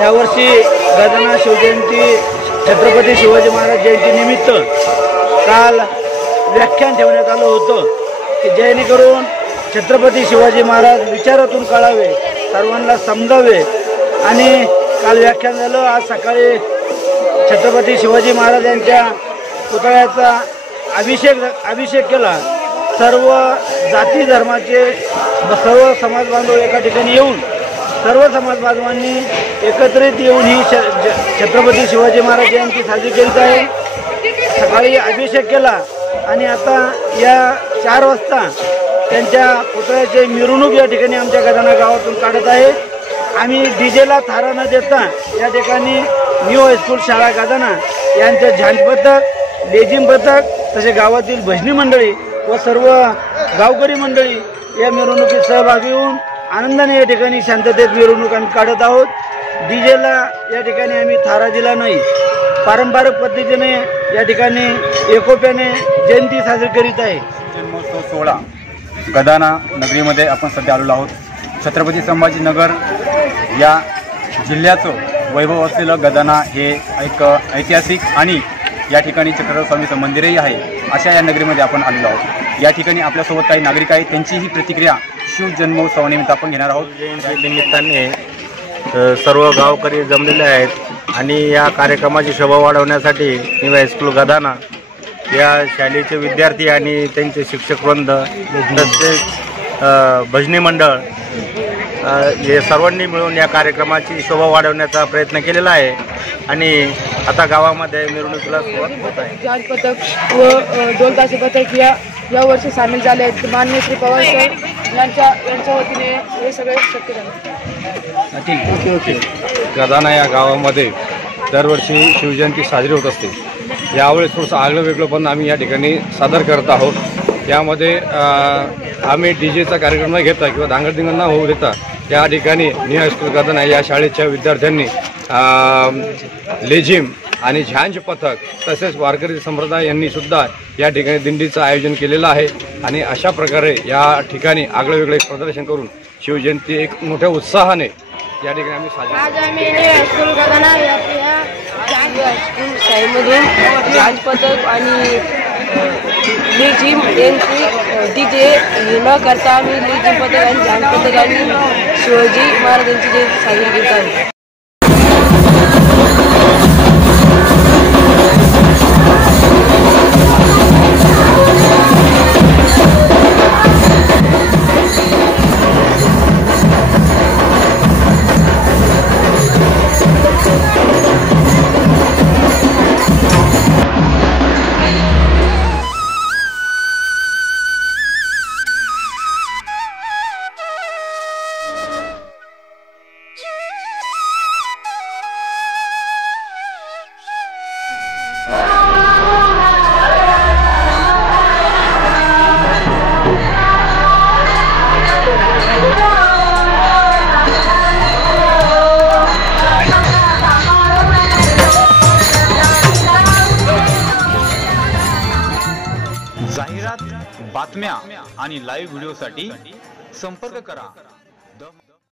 यावर्षी गजानन शिवजयंती छत्रपती शिवाजी महाराज जयंती निमित्त काल व्याख्यान ठेवण्यात आलं होतं की जेणेकरून छत्रपती शिवाजी महाराज विचारातून कळावे, सर्वांना समजावे। आणि काल व्याख्यान झालं। आज सकाळी छत्रपती शिवाजी महाराज यांच्या पुतळ्याचा अभिषेक केला। सर्व जाती धर्माचे सर्व समाज बांधव एका ठिकाणी येऊन सर्व समाज बांधवांनी एकत्रित येऊन ही छत्रपती शिवाजी महाराज जयंती साजरी केली आहे। सकाळी अभिषेक केला आणि आता या 4 वाजता त्यांच्या पुतळ्याची मिरवणूक या ठिकाणी आमच्या गजानन गावातून काढत आहे। आम्ही डीजेला थारा न देता या ठिकाणी न्यू हायस्कूल शाळा गजानन यांचे झांज पथक, लेझिम पथक, तसे गावातील भजनी मंडळी व सर्व गावकरी मंडळी या मिरवणुकीत सहभागी होऊन आनंदाने या ठिकाणी शांततेत मिरवणूक आम्ही काढत आहोत। डीजेला या ठिकाणी आम्ही थारा दिला नाही, पारंपरिक पद्धतीने या ठिकाणी एकोप्याने जयंती साजरी करीत आहे। जन्मोत्सव सोहळा गजानन नगरीमध्ये आपण सध्या आलेलो आहोत। छत्रपती संभाजीनगर या जिल्ह्याचं वैभव असलेलं गजानन हे एक ऐतिहासिक आणि या ठिकाणी चक्रधर स्वामीचं मंदिरही आहे, अशा या नगरीमध्ये आपण आलेलो आहोत। या ठिकाणी आपल्यासोबत काही नागरिक आहेत, त्यांचीही प्रतिक्रिया शिवजन्मोत्सवानिमित्त आपण घेणार आहोत। जयंती निमित्ताने सर्व गावकरी जमलेले आहेत आणि या कार्यक्रमाची शोभा वाढवण्यासाठी न्यू हायस्कूल गजानन या शाळेचे विद्यार्थी आणि त्यांचे शिक्षकवृंद तसेच भजनी मंडळ हे सर्वांनी मिळून या कार्यक्रमाची शोभा वाढवण्याचा प्रयत्न केलेला आहे आणि आता गावामध्ये मिरवणुकीला सुरुवात होत आहे। झांज पथक व ढोल-ताशे पथक या वर्षी सामील झाले आहेत। माननीय श्री पवार सर यांच्या वतीने हे सगळे शक्य झाले। ओके। गजानन या गावामध्ये दरवर्षी शिवजयंती साजरी होत असते। यावेळेस थोडंसं आगळं वेगळं पण आम्ही या ठिकाणी सादर करत आहोत। यामध्ये आम्ही डीजेचा कार्यक्रम न घेता किंवा धांगडधिंगा न होऊ देता या ठिकाणी न्यू हायस्कूल गजानन या शाळेच्या विद्यार्थ्यांनी लेझिम आणि झांज पथक तसेच वारकरी संप्रदाय यांनी सुद्धा या ठिकाणी दिंडीचं आयोजन केलेलं आहे आणि अशा प्रकारे या ठिकाणी आगळं वेगळं एक प्रदर्शन करून शिवजयंती एक मोठ्या उत्साहाने या ठिकाणी आम्ही साजरी आज आम्ही न्यू हायस्कूल गजानन या हायस्कूल शाळेमधून झांज पथक आणि लेझिम यांची डीजे न करता आम्ही लेझिम पथक आणि झांज पथक आणि शिवाजी महाराजांची जयंती साजरी करत आहोत। जाहिरात, बातम्या आणि लाईव्ह व्हिडिओसाठी संपर्क करा।